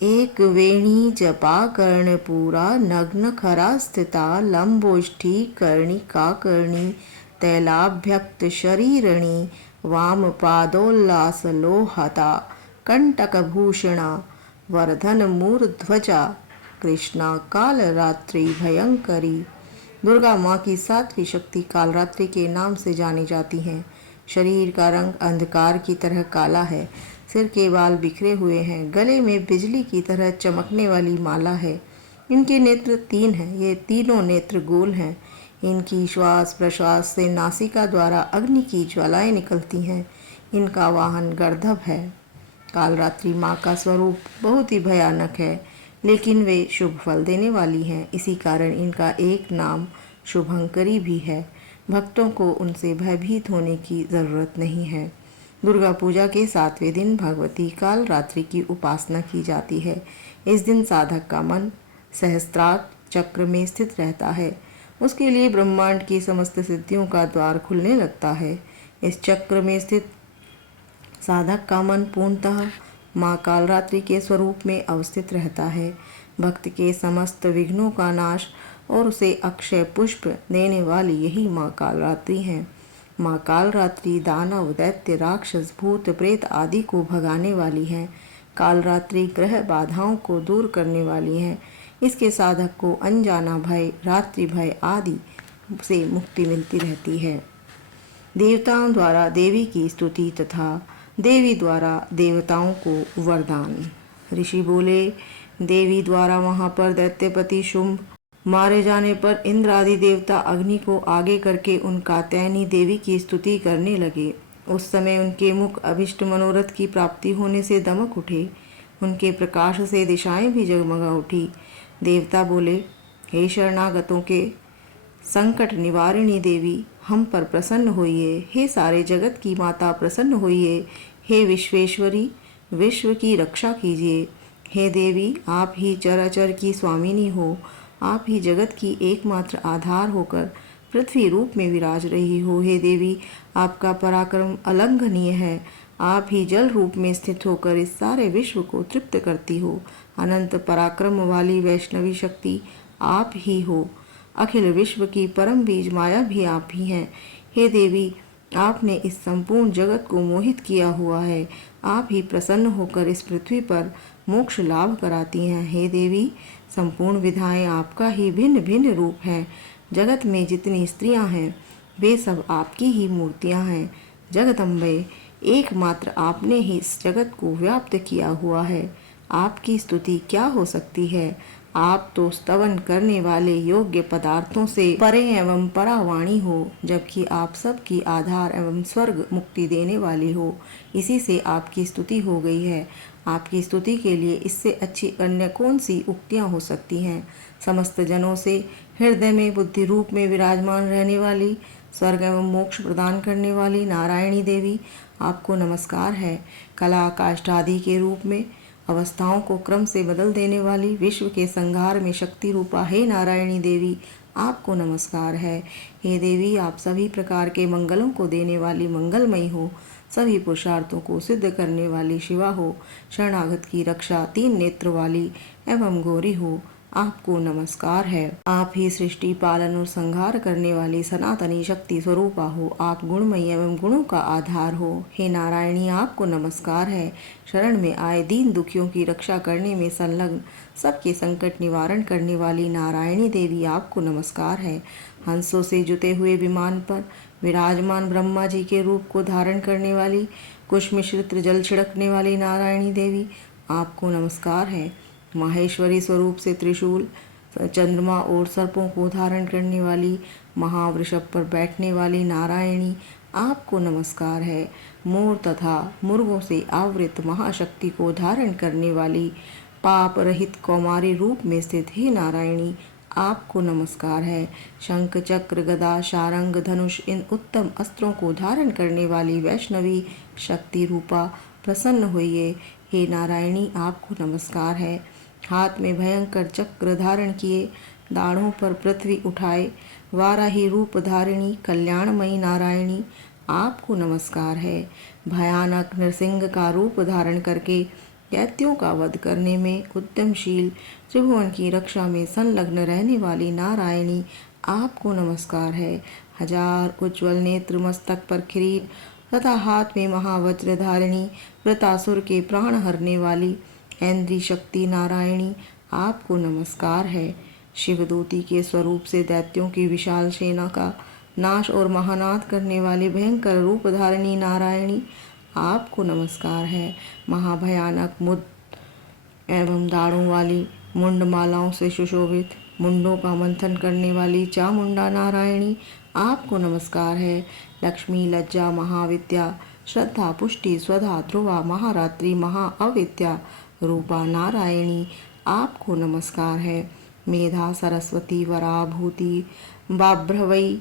एक वेणी जपा कर्णपूरा नग्न खरा स्थिता लंबोष्ठी कर्णिका कर्णी तैलाभ्यक्त शरीरणी वाम पादोल्लास लोहता कंटकभूषणा वर्धन मूर्ध्वजा कृष्णा कालरात्रि भयंकरी। दुर्गा माँ की सातवीं शक्ति कालरात्रि के नाम से जानी जाती हैं। शरीर का रंग अंधकार की तरह काला है, सिर के बाल बिखरे हुए हैं, गले में बिजली की तरह चमकने वाली माला है। इनके नेत्र 3 हैं, ये तीनों नेत्र गोल हैं। इनकी श्वास प्रश्वास से नासिका द्वारा अग्नि की ज्वालाएं निकलती हैं। इनका वाहन गर्दभ है। कालरात्रि माँ का स्वरूप बहुत ही भयानक है, लेकिन वे शुभ फल देने वाली हैं। इसी कारण इनका एक नाम शुभंकरी भी है। भक्तों को उनसे भयभीत होने की ज़रूरत नहीं है। दुर्गा पूजा के 7वें दिन भगवती कालरात्रि की उपासना की जाती है। इस दिन साधक का मन सहस्त्रार चक्र में स्थित रहता है। उसके लिए ब्रह्मांड की समस्त सिद्धियों का द्वार खुलने लगता है। इस चक्र में स्थित साधक का मन पूर्णतः माँ कालरात्रि के स्वरूप में अवस्थित रहता है। भक्त के समस्त विघ्नों का नाश और उसे अक्षय पुष्प देने वाली यही माँ कालरात्रि है। माँ कालरात्रि दानव दैत्य राक्षस भूत प्रेत आदि को भगाने वाली है। कालरात्रि ग्रह बाधाओं को दूर करने वाली है। इसके साधक को अनजाना भय रात्रि भय आदि से मुक्ति मिलती रहती है। देवताओं द्वारा देवी की स्तुति तथा देवी द्वारा देवताओं को वरदान। ऋषि बोले, देवी द्वारा वहां पर दैत्यपति शुंभ मारे जाने पर इंद्र आदि देवता अग्नि को आगे करके उन कात्यायनी देवी की स्तुति करने लगे। उस समय उनके मुख अभिष्ट मनोरथ की प्राप्ति होने से दमक उठे। उनके प्रकाश से दिशाएं भी जगमगा उठी। देवता बोले, हे शरणागतों के संकट निवारिणी देवी, हम पर प्रसन्न होइए। हे सारे जगत की माता, प्रसन्न होइए। हे विश्वेश्वरी, विश्व की रक्षा कीजिए। हे देवी, आप ही चराचर की स्वामिनी हो। आप ही जगत की एकमात्र आधार होकर पृथ्वी रूप में विराज रही हो। हे देवी, आपका पराक्रम अलंघनीय है। आप ही जल रूप में स्थित होकर इस सारे विश्व को तृप्त करती हो। अनंत पराक्रम वाली वैष्णवी शक्ति आप ही हो। अखिल विश्व की परम बीज माया भी आप ही हैं। हे देवी, आपने इस संपूर्ण जगत को मोहित किया हुआ है। आप ही प्रसन्न होकर इस पृथ्वी पर मोक्ष लाभ कराती हैं। हे देवी, संपूर्ण विधाएं आपका ही भिन्न भिन्न रूप हैं। जगत में जितनी स्त्रियां हैं वे सब आपकी ही मूर्तियां हैं। जगदम्बे, एकमात्र आपने ही इस जगत को व्याप्त किया हुआ है। आपकी स्तुति क्या हो सकती है। आप तो स्तवन करने वाले योग्य पदार्थों से परे एवं परावाणी हो, जबकि आप सबकी आधार एवं स्वर्ग मुक्ति देने वाली हो। इसी से आपकी स्तुति हो गई है। आपकी स्तुति के लिए इससे अच्छी अन्य कौन सी उक्तियाँ हो सकती हैं। समस्त जनों से हृदय में बुद्धि रूप में विराजमान रहने वाली, स्वर्ग एवं मोक्ष प्रदान करने वाली नारायणी देवी, आपको नमस्कार है। कला काष्ठ आदि के रूप में अवस्थाओं को क्रम से बदल देने वाली, विश्व के संहार में शक्ति रूपा हे नारायणी देवी, आपको नमस्कार है। हे देवी, आप सभी प्रकार के मंगलों को देने वाली मंगलमयी हो। सभी पुरुषार्थों को सिद्ध करने वाली शिवा हो। शरणागत की रक्षा 3 नेत्र वाली एवं गौरी हो। आपको नमस्कार है। आप ही सृष्टि पालन और संहार करने वाली सनातनी शक्ति स्वरूपा हो। आप गुणमयी एवं गुणों का आधार हो। हे नारायणी, आपको नमस्कार है। शरण में आए दीन दुखियों की रक्षा करने में संलग्न, सबके संकट निवारण करने वाली नारायणी देवी, आपको नमस्कार है। हंसों से जुते हुए विमान पर विराजमान ब्रह्मा जी के रूप को धारण करने वाली, कुश मिश्रित जल छिड़कने वाली नारायणी देवी, आपको नमस्कार है। माहेश्वरी स्वरूप से त्रिशूल, चंद्रमा और सर्पों को धारण करने वाली, महावृषभ पर बैठने वाली नारायणी, आपको नमस्कार है। मोर तथा मुर्गों से आवृत महाशक्ति को धारण करने वाली, पाप रहित कौमारी रूप में स्थित हे नारायणी, आपको नमस्कार है। शंख चक्र गदा शारंग धनुष इन उत्तम अस्त्रों को धारण करने वाली वैष्णवी शक्ति रूपा, प्रसन्न होइए। हे नारायणी, आपको नमस्कार है। हाथ में भयंकर चक्र धारण किए, दाढ़ों पर पृथ्वी उठाए, वाराही रूप धारिणी कल्याणमयी नारायणी, आपको नमस्कार है। भयानक नृसिंह का रूप धारण करके दैत्यों का वध करने में उद्यमशील, त्रिभुवन की रक्षा में संलग्न रहने वाली नारायणी आपको नमस्कार है। हजार उज्ज्वल नेत्र, मस्तक पर किरीट तथा हाथ में महावज्र धारिणी, वृतासुर के प्राण हरने वाली ऐन्द्री शक्ति नारायणी आपको नमस्कार है। शिवदूती के स्वरूप से दैत्यों की विशाल सेना का नाश और महानाद करने वाली भयंकर रूप धारिणी नारायणी आपको नमस्कार है। महाभयानक मुद एवं दाढ़ों वाली, मुंड मालाओं से सुशोभित, मुंडों का मंथन करने वाली चामुंडा नारायणी आपको नमस्कार है। लक्ष्मी, लज्जा, महाविद्या, श्रद्धा, पुष्टि, स्वधा, ध्रुवा, महारात्रि, महाअविद्या रूपा नारायणी आपको नमस्कार है। मेधा, सरस्वती, वराभूति, बाभ्रवई,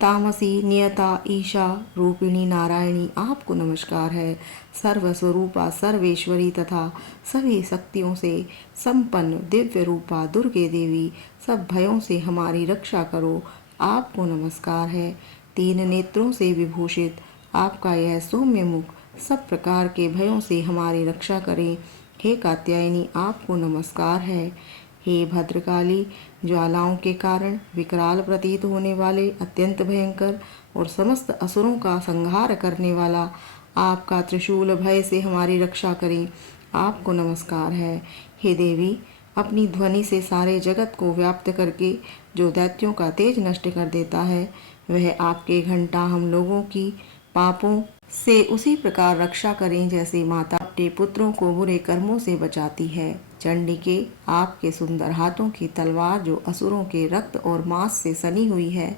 तामसी, नियता, ईशा रूपिणी नारायणी आपको नमस्कार है। सर्वस्वरूपा, सर्वेश्वरी तथा सभी शक्तियों से संपन्न दिव्य रूपा दुर्गे देवी, सब भयों से हमारी रक्षा करो आपको नमस्कार है। तीन नेत्रों से विभूषित आपका यह सौम्य मुख सब प्रकार के भयों से हमारी रक्षा करे। हे कात्यायनी आपको नमस्कार है। हे भद्रकाली, ज्वालाओं के कारण विकराल प्रतीत होने वाले अत्यंत भयंकर और समस्त असुरों का संहार करने वाला आपका त्रिशूल भय से हमारी रक्षा करें आपको नमस्कार है। हे देवी, अपनी ध्वनि से सारे जगत को व्याप्त करके जो दैत्यों का तेज नष्ट कर देता है, वह आपके घंटा हम लोगों की पापों से उसी प्रकार रक्षा करें जैसे माता अपने पुत्रों को बुरे कर्मों से बचाती है। चंडिके, आपके सुंदर हाथों की तलवार जो असुरों के रक्त और मांस से सनी हुई है,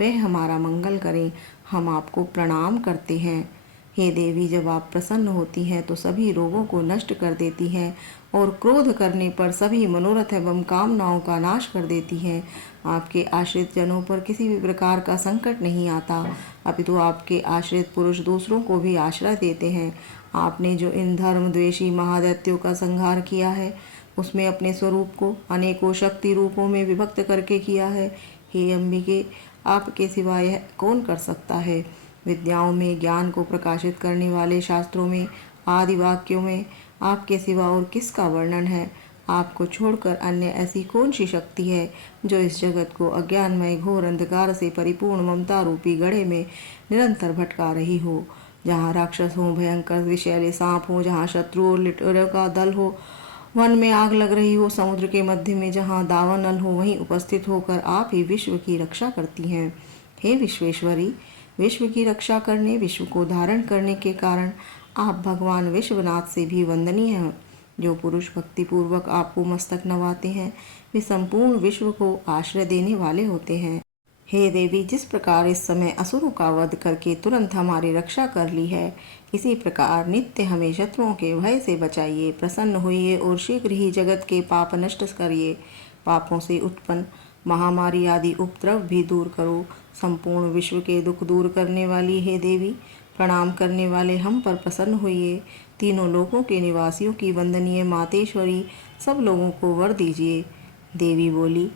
वह हमारा मंगल करें, हम आपको प्रणाम करते हैं। हे देवी, जब आप प्रसन्न होती हैं तो सभी रोगों को नष्ट कर देती हैं और क्रोध करने पर सभी मनोरथ एवं कामनाओं का नाश कर देती हैं। आपके आश्रित जनों पर किसी भी प्रकार का संकट नहीं आता, अपितु आपके आश्रित पुरुष दूसरों को भी आश्रय देते हैं। आपने जो इन धर्म द्वेषी महादैत्यों का संहार किया है, उसमें अपने स्वरूप को अनेकों शक्ति रूपों में विभक्त करके किया है। हे अंबिके, आपके सिवा यह कौन कर सकता है। विद्याओं में ज्ञान को प्रकाशित करने वाले शास्त्रों में, आदि वाक्यों में आपके सिवा और किसका वर्णन है। आपको छोड़कर अन्य ऐसी कौन सी शक्ति है जो इस जगत को अज्ञानमय घोर अंधकार से परिपूर्ण ममता रूपी गड्ढे में निरंतर भटका रही हो। जहाँ राक्षस हो, भयंकर विषैले सांप हो, जहाँ शत्रु और लुटेरों का दल हो, वन में आग लग रही हो, समुद्र के मध्य में जहाँ दावानल हो, वहीं उपस्थित होकर आप ही विश्व की रक्षा करती हैं। हे विश्वेश्वरी, विश्व की रक्षा करने, विश्व को धारण करने के कारण आप भगवान विश्वनाथ से भी वंदनीय हैं। जो पुरुष भक्तिपूर्वक आपको मस्तक नवाते हैं, वे संपूर्ण विश्व को आश्रय देने वाले होते हैं। हे देवी, जिस प्रकार इस समय असुरों का वध करके तुरंत हमारी रक्षा कर ली है, इसी प्रकार नित्य हमें शत्रुओं के भय से बचाइए, प्रसन्न होइए और शीघ्र ही जगत के पाप नष्ट करिए। पापों से उत्पन्न महामारी आदि उपद्रव भी दूर करो। संपूर्ण विश्व के दुख दूर करने वाली हे देवी, प्रणाम करने वाले हम पर प्रसन्न होइए। तीनों लोकों के निवासियों की वंदनीय मातेश्वरी, सब लोगों को वर दीजिए। देवी बोली,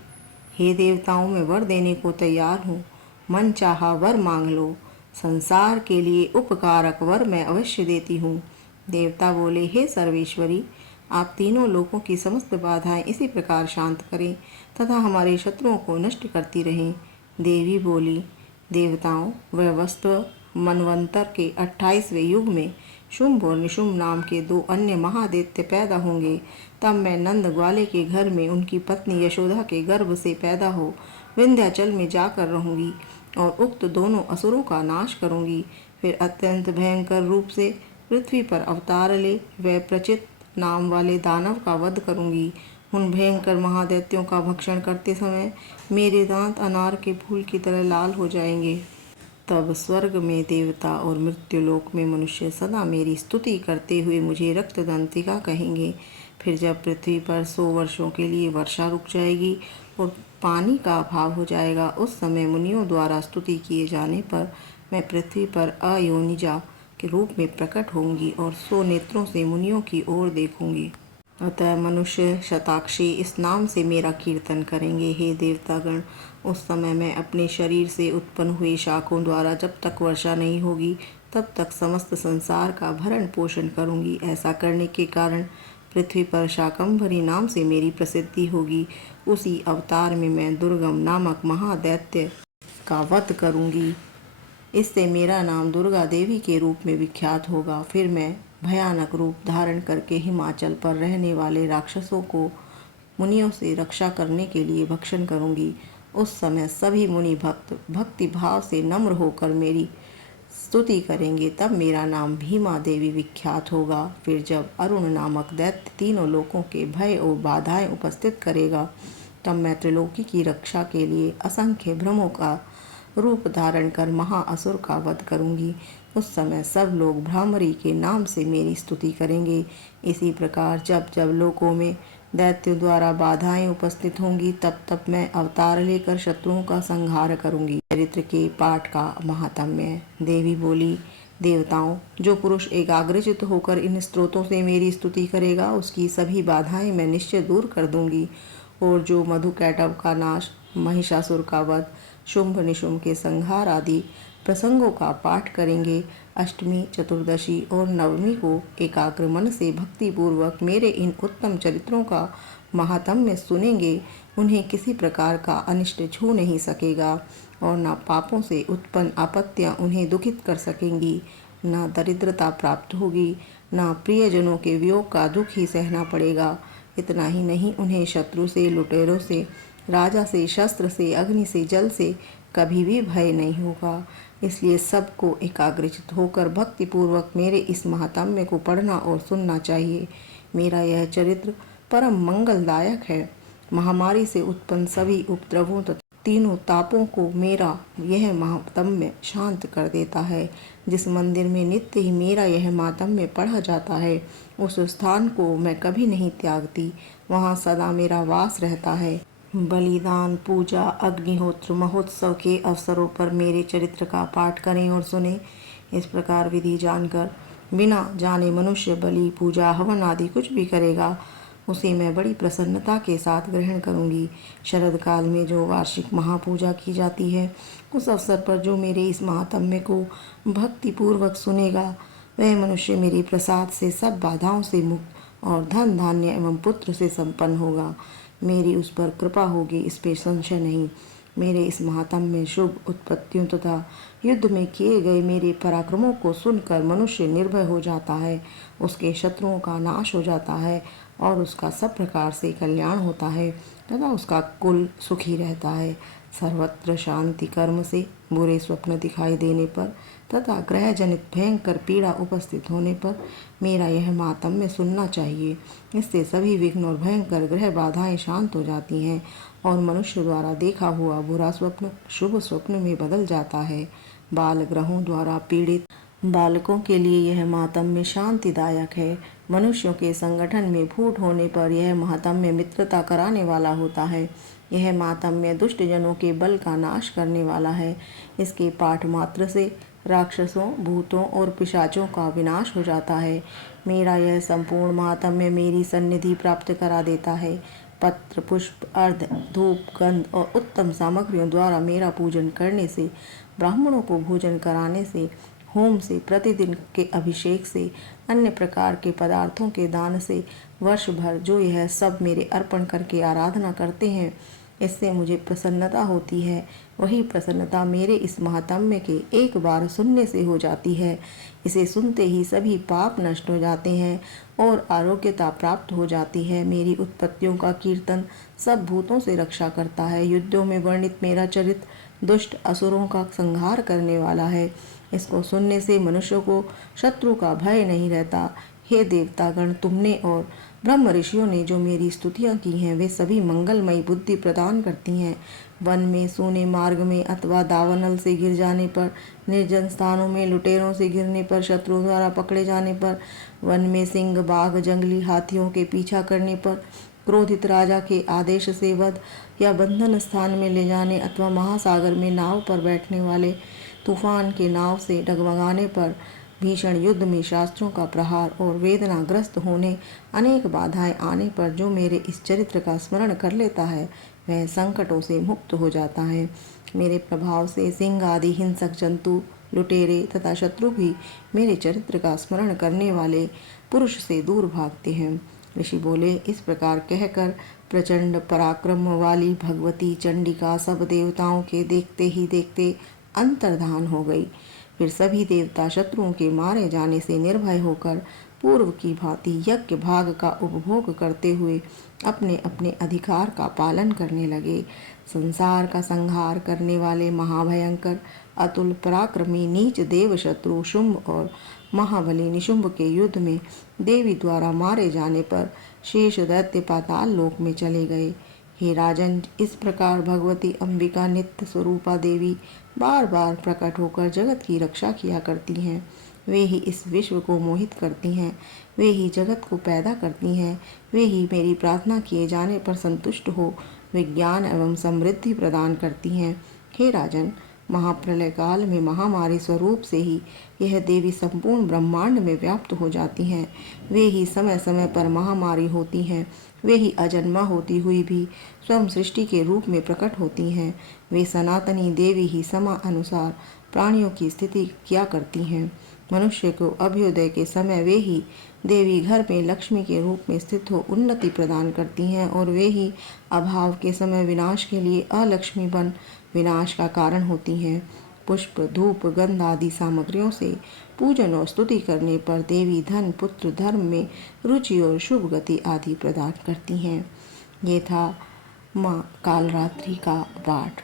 हे देवताओं, मैं वर देने को तैयार हूँ, मन चाहा वर मांग लो। संसार के लिए उपकारक वर मैं अवश्य देती हूँ। देवता बोले, हे सर्वेश्वरी, आप तीनों लोकों की समस्त बाधाएं इसी प्रकार शांत करें तथा हमारे शत्रुओं को नष्ट करती रहें। देवी बोली, देवताओं, वह वस्तु मनवंतर के 28वें युग में शुंभ और निशुंभ नाम के 2 अन्य महादैत्य पैदा होंगे। तब मैं नंद ग्वाले के घर में उनकी पत्नी यशोदा के गर्भ से पैदा हो विंध्याचल में जाकर रहूंगी और उक्त दोनों असुरों का नाश करूंगी। फिर अत्यंत भयंकर रूप से पृथ्वी पर अवतार ले वह प्रचित नाम वाले दानव का वध करूंगी। उन भयंकर महादैत्यों का भक्षण करते समय मेरे दांत अनार के फूल की तरह लाल हो जाएंगे। तब स्वर्ग में देवता और मृत्युलोक में मनुष्य सदा मेरी स्तुति करते हुए मुझे रक्तदंतिका कहेंगे। फिर जब पृथ्वी पर 100 वर्षों के लिए वर्षा रुक जाएगी और पानी का अभाव हो जाएगा, उस समय मुनियों द्वारा स्तुति किए जाने पर मैं पृथ्वी पर अयोनिजा के रूप में प्रकट होंगी और 100 नेत्रों से मुनियों की ओर देखूंगी। अतः मनुष्य शताक्षी इस नाम से मेरा कीर्तन करेंगे। हे देवतागण, उस समय मैं अपने शरीर से उत्पन्न हुए शाखों द्वारा जब तक वर्षा नहीं होगी तब तक समस्त संसार का भरण पोषण करूंगी। ऐसा करने के कारण पृथ्वी पर शाकंभरी नाम से मेरी प्रसिद्धि होगी। उसी अवतार में मैं दुर्गम नामक महादैत्य का वध करूंगी। इससे मेरा नाम दुर्गा देवी के रूप में विख्यात होगा। फिर मैं भयानक रूप धारण करके हिमाचल पर रहने वाले राक्षसों को मुनियों से रक्षा करने के लिए भक्षण करूंगी। उस समय सभी मुनि भक्त भक्ति भाव से नम्र होकर मेरी स्तुति करेंगे। तब मेरा नाम भीमा देवी विख्यात होगा। फिर जब अरुण नामक दैत्य तीनों लोकों के भय और बाधाएं उपस्थित करेगा, तब मैं त्रिलोकी की रक्षा के लिए असंख्य भ्रमों का रूप धारण कर महाअसुर का वध करूंगी। उस समय सब लोग भ्रामरी के नाम से मेरी स्तुति करेंगे। इसी प्रकार जब जब लोकों में दैत्यों द्वारा बाधाएं उपस्थित होंगी, तब तब मैं अवतार लेकर शत्रुओं का संहार करूंगी। चरित्र के पाठ का महात्म्य। देवी बोली, देवताओं, जो पुरुष एकाग्रचित होकर इन स्त्रोतों से मेरी स्तुति करेगा, उसकी सभी बाधाएं मैं निश्चय दूर कर दूंगी। और जो मधुकैटभ का नाश, महिषासुर का वध, शुंभ निशुंभ के संहार आदि प्रसंगों का पाठ करेंगे, अष्टमी, चतुर्दशी और नवमी को एकाग्र मन से भक्तिपूर्वक मेरे इन उत्तम चरित्रों का महात्म्य सुनेंगे, उन्हें किसी प्रकार का अनिष्ट छू नहीं सकेगा और न पापों से उत्पन्न आपत्तियां उन्हें दुखित कर सकेंगी, न दरिद्रता प्राप्त होगी, न प्रियजनों के वियोग का दुख ही सहना पड़ेगा। इतना ही नहीं, उन्हें शत्रु से, लुटेरों से, राजा से, शस्त्र से, अग्नि से, जल से कभी भी भय नहीं होगा। इसलिए सबको एकाग्रचित होकर भक्तिपूर्वक मेरे इस महात्म्य को पढ़ना और सुनना चाहिए। मेरा यह चरित्र परम मंगलदायक है। महामारी से उत्पन्न सभी उपद्रवों तथा तीनों तापों को मेरा यह महात्म्य शांत कर देता है। जिस मंदिर में नित्य ही मेरा यह महात्म्य पढ़ा जाता है, उस स्थान को मैं कभी नहीं त्यागती। वहाँ सदा मेरा वास रहता है। बलिदान, पूजा, अग्निहोत्र, महोत्सव के अवसरों पर मेरे चरित्र का पाठ करें और सुने। इस प्रकार विधि जानकर बिना जाने मनुष्य बलि, पूजा, हवन आदि कुछ भी करेगा, उसे मैं बड़ी प्रसन्नता के साथ ग्रहण करूंगी। शरद काल में जो वार्षिक महापूजा की जाती है, उस अवसर पर जो मेरे इस महात्म्य को भक्तिपूर्वक सुनेगा, वह मनुष्य मेरे प्रसाद से सब बाधाओं से मुक्त और धन धान्य एवं पुत्र से संपन्न होगा। मेरी उस पर कृपा होगी, इस पर संशय नहीं। मेरे इस महात्म्य में शुभ उत्पत्तियों तथा युद्ध में किए गए मेरे पराक्रमों को सुनकर मनुष्य निर्भय हो जाता है, उसके शत्रुओं का नाश हो जाता है और उसका सब प्रकार से कल्याण होता है तथा उसका कुल सुखी रहता है। सर्वत्र शांति कर्म से बुरे स्वप्न दिखाई देने पर तथा ग्रह जनित भयंकर पीड़ा उपस्थित होने पर मेरा यह महात्म्य सुनना चाहिए। इससे सभी विघ्न और भयंकर ग्रह बाधाएं शांत हो जाती हैं और मनुष्य द्वारा देखा हुआ बुरा स्वप्न शुभ स्वप्न में बदल जाता है। बाल ग्रहों द्वारा पीड़ित बालकों के लिए यह महात्म्य शांतिदायक है। मनुष्यों के संगठन में फूट होने पर यह महात्म्य मित्रता कराने वाला होता है। यह महात्म्य दुष्ट जनों के बल का नाश करने वाला है। इसके पाठ मात्र से राक्षसों, भूतों और पिशाचों का विनाश हो जाता है। मेरा यह संपूर्ण महात्म्य मेरी सन्निधि प्राप्त करा देता है। पत्र, पुष्प, अर्ध, धूप, गंध और उत्तम सामग्रियों द्वारा मेरा पूजन करने से, ब्राह्मणों को भोजन कराने से, होम से, प्रतिदिन के अभिषेक से, अन्य प्रकार के पदार्थों के दान से, वर्ष भर जो यह सब मेरे अर्पण करके आराधना करते हैं, इससे मुझे प्रसन्नता होती है। वही प्रसन्नता मेरे इस महात्म्य के एक बार सुनने से हो जाती है। इसे सुनते ही सभी पाप नष्ट हो जाते हैं और आरोग्यता प्राप्त हो जाती है। मेरी उत्पत्तियों का कीर्तन सब भूतों से रक्षा करता है। युद्धों में वर्णित मेरा चरित्र दुष्ट असुरों का संहार करने वाला है। इसको सुनने से मनुष्य को शत्रु का भय नहीं रहता। हे देवतागण, तुमने और ब्रह्म ऋषियों ने जो मेरी स्तुतियाँ की हैं, वे सभी मंगलमयी बुद्धि प्रदान करती हैं। वन में, सूने मार्ग में अथवा दावानल से गिर जाने पर, निर्जन स्थानों में लुटेरों से गिरने पर, शत्रुओं द्वारा पकड़े जाने पर, वन में सिंह, बाघ, जंगली हाथियों के पीछा करने पर, क्रोधित राजा के आदेश से वध या बंधन स्थान में ले जाने अथवा महासागर में नाव पर बैठने वाले तूफान के नाव से डगमगाने पर, भीषण युद्ध में शास्त्रों का प्रहार और वेदनाग्रस्त होने, अनेक बाधाएं आने पर जो मेरे इस चरित्र का स्मरण कर लेता है, वह संकटों से मुक्त हो जाता है। मेरे प्रभाव से सिंह आदि हिंसक जंतु लुटेरे तथा शत्रु भी मेरे चरित्र का स्मरण करने वाले पुरुष से दूर भागते हैं। ऋषि बोले, इस प्रकार कहकर प्रचंड पराक्रम वाली भगवती चंडिका सब देवताओं के देखते ही देखते अंतर्धान हो गई। फिर सभी देवता शत्रुओं के मारे जाने से निर्भय होकर पूर्व की भांति यज्ञ भाग का उपभोग करते हुए अपने अपने अधिकार का पालन करने लगे। संसार का संहार करने वाले महाभयंकर अतुल पराक्रमी नीच देव शत्रु शुंभ और महाबली निशुंभ के युद्ध में देवी द्वारा मारे जाने पर शेष दैत्य पाताल लोक में चले गए। हे राजन, इस प्रकार भगवती अंबिका नित्य स्वरूपा देवी बार बार प्रकट होकर जगत की रक्षा किया करती हैं। वे ही इस विश्व को मोहित करती हैं, वे ही जगत को पैदा करती हैं, वे ही मेरी प्रार्थना किए जाने पर संतुष्ट हो विज्ञान एवं समृद्धि प्रदान करती हैं। हे राजन, महाप्रलय काल में महामारी स्वरूप से ही यह देवी संपूर्ण ब्रह्मांड में व्याप्त हो जाती हैं। वे ही समय समय पर महामारी होती हैं, वे ही अजन्मा होती हुई भी स्वयं सृष्टि के रूप में प्रकट होती हैं। वे सनातनी देवी ही समा अनुसार प्राणियों की स्थिति किया करती हैं। मनुष्य को अभ्युदय के समय वे ही देवी घर में लक्ष्मी के रूप में स्थित हो उन्नति प्रदान करती हैं, और वे ही अभाव के समय विनाश के लिए अलक्ष्मी बन विनाश का कारण होती हैं। पुष्प, धूप, गंध आदि सामग्रियों से पूजन और स्तुति करने पर देवी धन, पुत्र, धर्म में रुचि और शुभ गति आदि प्रदान करती हैं। ये था माँ कालरात्रि का पाठ।